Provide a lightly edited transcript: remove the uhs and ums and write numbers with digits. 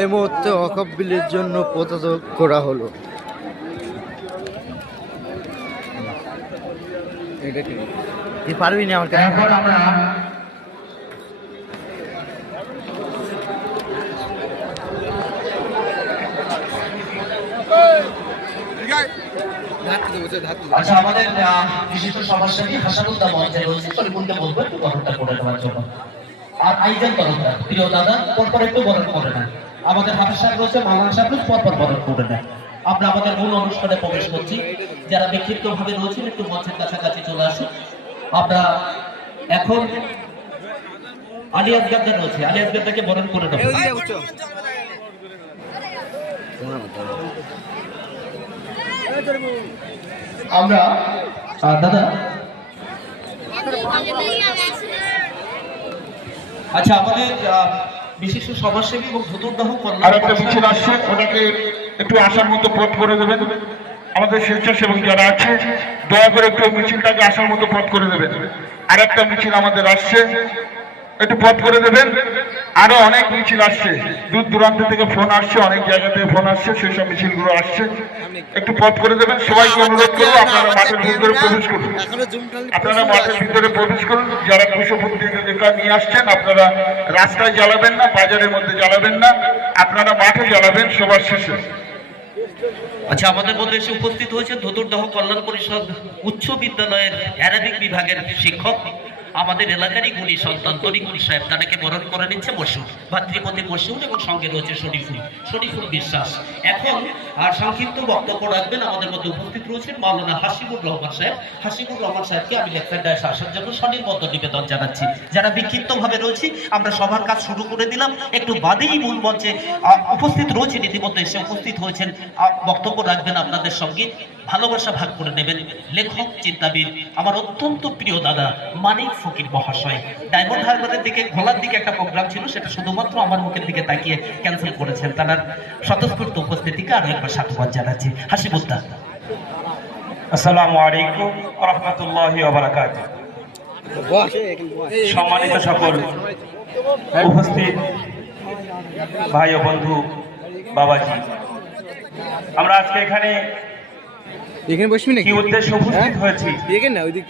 এই মুহূর্তে ওয়াকফ বিলের জন্য পদত্যাগ করা হলো। এটা কি পারবি না আমার কাছে। এখন আমরা আচ্ছা আমাদের বিশিষ্ট সমাজসেবী হাসানুদ্দাহ মঞ্চে রয়েছে, সলিমুলকে বলবো একটু বরণটা করে দেওয়ার জন্য। আর আইজান তরফদার প্রিয় দাদা পরপর একটু বরণ করে নেন। আমাদের হাফিজ সাহেব রয়েছে, মাওলানা সাহেব পরপর বরণ করে নেন। আমরা আমাদের মূল অনুষ্ঠানে প্রবেশ করছি। যারা ব্যক্তিত্ব ভাবে রয়েছেন একটু মঞ্চের কাছাকাছি চলে আসুন। আমরা এখন আলী আসগরদা রয়েছে, আলী আসগরদাকে বরণ করে নেব। আমরা দাদা আচ্ছা আমাদের বিশিষ্ট সমাজসেবী এবং ধুতুরদাহ আর একটা মিছিল আসছে, ওটাকে একটু আসার মতো পথ করে দেবেন। আমাদের স্বেচ্ছাসেবক যারা আছে দয়া করে একটু মিছিলটাকে আসার মতো পথ করে দেবেন। আর একটা মিছিল আমাদের আসছে, একটু পথ করে দেবেন। আরো অনেক মিছিল আসছে, দূর দূরান্ত থেকে ফোন আসছে, অনেক জায়গা থেকে ফোন আসছে, সেই সব মিছিলগুলো আসছে, একটু পথ করে দেবেন। সবাইকে অনুরোধ করবো আপনারা মাঠের ভিতরে প্রবেশ করুন। আপনারা মাঠের ভিতরে প্রবেশ করুন। যারা কুশপুত্রিকা নিয়ে আসছেন আপনারা রাস্তায় জ্বালাবেন না, বাজারের মধ্যে জ্বালাবেন না, আপনারা মাঠে জ্বালাবেন সবার শেষে। আচ্ছা আমাদের মধ্যে এসে উপস্থিত হয়েছে ধুতুরদাহ কল্যাণ পরিষদ উচ্চ বিদ্যালয়ের অ্যারাবিক বিভাগের শিক্ষক, আমাদের এলাকারই গুণী সন্তান তরিকুল সাহেব, তাদেরকে বরণ করে নিচ্ছে মশহুর ভাতৃপতি মশহুর, এবং সঙ্গে রয়েছে শরীফুল বিশ্বাস। এখন আর সংক্ষিপ্ত বক্তব্য রাখবেন। আমাদের মধ্যে উপস্থিত রয়েছেন মাওলানা হাসিবুর রহমান সাহেব। হাসিবুর রহমান সাহেবকে আমি লেকচার ডায়াসে আসার জন্য স্বনির্বদ্ধ নিবেদন জানাচ্ছি। যারা বিক্ষিপ্ত ভাবে রয়েছি আমরা সবার কাজ শুরু করে দিলাম। একটু বাদেই মূল মঞ্চে উপস্থিত রয়েছেন, ইতিমধ্যে এসে উপস্থিত হয়েছেন, বক্তব্য রাখবেন আপনাদের সঙ্গে, ভালোবাসা ভাগ করে নেবেন। লেখক চিন্তাবিদ আমার অত্যন্ত প্রিয় দাদা মানিক ফকির মহাশয়। ডায়মন্ড হারবারের দিকে ঘোলার দিকে একটা প্রোগ্রাম ছিল, সেটা শুধুমাত্র আমার মুখের দিকে তাকিয়ে ক্যান্সেল করেছেন। তার স্বতঃস্ফূর্ত উপস্থিতিকে আরো একবার সাধুবাদ জানাচ্ছি। হাসিবুদ্দাহ। আসসালামু আলাইকুম ওয়া রাহমাতুল্লাহি ওয়া বারাকাতুহু। সম্মানিত সকল উপস্থিত ভাই ও বন্ধু, বাবাজি, আমরা আজকে এখানে বসবি নাকি? কি উদ্দেশ্যে উপস্থিত হয়েছি? না ওই দিক